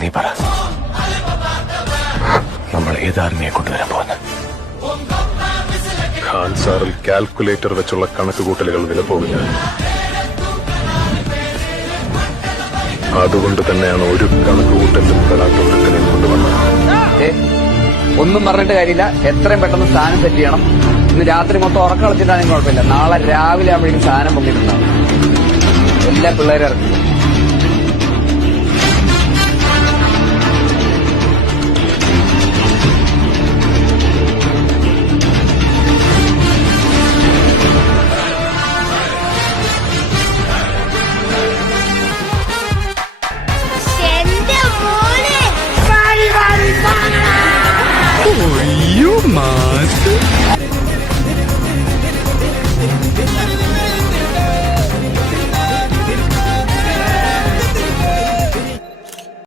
നീ പറ, നമ്മൾ ഏതാർമിയെ കൊണ്ടുവരാൻ പോകുന്നത്? ഖാൻ സാറിൽ കാൽക്കുലേറ്റർ വെച്ചുള്ള കണക്കുകൂട്ടലുകൾ വില പോകില്ല. അതുകൊണ്ട് തന്നെയാണ് ഒരു കണക്കുകൂട്ടലും പെടാത്ത ഒരുത്തിനെ കൊണ്ടുവന്നത്. ഒന്നും പറഞ്ഞിട്ട് കാര്യമില്ല. എത്രയും പെട്ടെന്ന് സ്ഥാനം സെറ്റ് ചെയ്യണം. ഇന്ന് രാത്രി മൊത്തം ഉറക്കം കളിച്ചിട്ടാണെങ്കിൽ കുഴപ്പമില്ല. നാളെ രാവിലെ ആകുമ്പോഴേക്കും സാധനം പൊങ്ങിയിട്ടുണ്ടാവും. എല്ലാ പിള്ളേരും ഇറങ്ങി. You must.